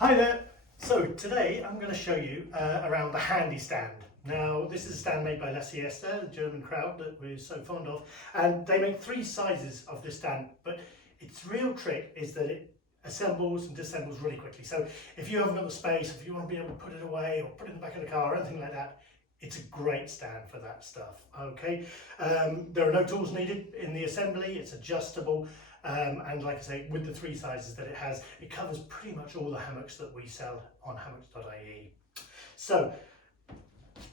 Hi there. So today I'm going to show you around the handy stand. Now this is a stand made by La Siesta, the German crowd that we're so fond of, and they make three sizes of this stand, but its real trick is that it assembles and disassembles really quickly. So if you haven't got the space, if you want to be able to put it away or put it in the back of the car or anything like that, it's a great stand for that stuff. Okay, there are no tools needed in the assembly, it's adjustable. And like I say, with the three sizes that it has, it covers pretty much all the hammocks that we sell on hammocks.ie. So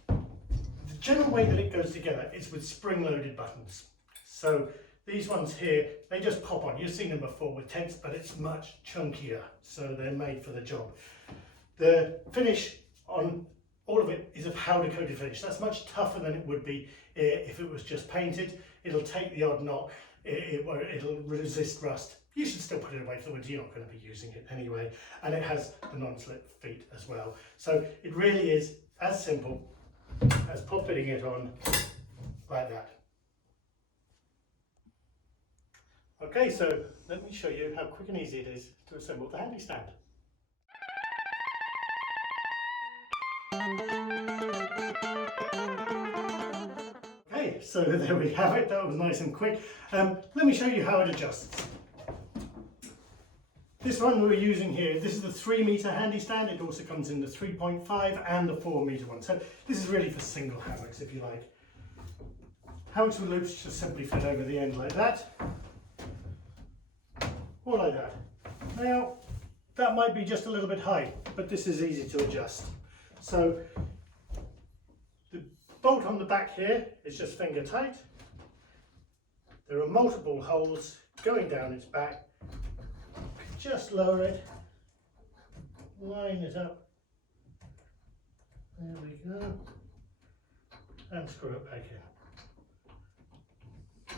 the general way that it goes together is with spring-loaded buttons. So these ones here, they just pop on. You've seen them before with tents, but it's much chunkier, so they're made for the job. The finish on all of it is a powder-coated finish. That's much tougher than it would be if it was just painted. It'll take the odd knot. It'll resist rust. You should still put it away for the winter, you're not going to be using it anyway. And it has the non-slip feet as well. So it really is as simple as popping it on like that. Okay, so let me show you how quick and easy it is to assemble the handy stand. Okay, so there we have it. That was nice and quick. Let me show you how it adjusts. This one we're using here, this is the 3-meter handy stand. It also comes in the 3.5 and the 4-meter one. So this is really for single hammocks, if you like. Hammocks with loops just simply fit over the end like that, or like that. Now, that might be just a little bit high, but this is easy to adjust. So the bolt on the back here is just finger tight. There are multiple holes going down its back. Just lower it, line it up, there we go, and screw it back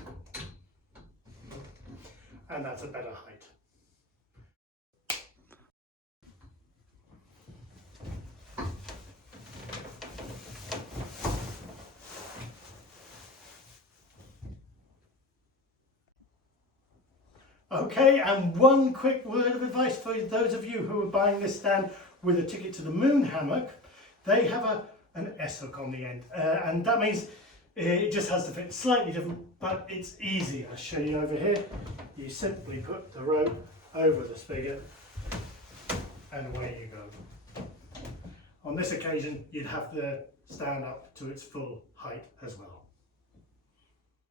in. And that's a better height. Okay, and one quick word of advice for those of you who are buying this stand with a ticket to the moon hammock. They have an S-hook on the end, and that means it just has to fit slightly different, but it's easy. I'll show you over here. You simply put the rope over the spigot and away you go. On this occasion, you'd have to stand up to its full height as well.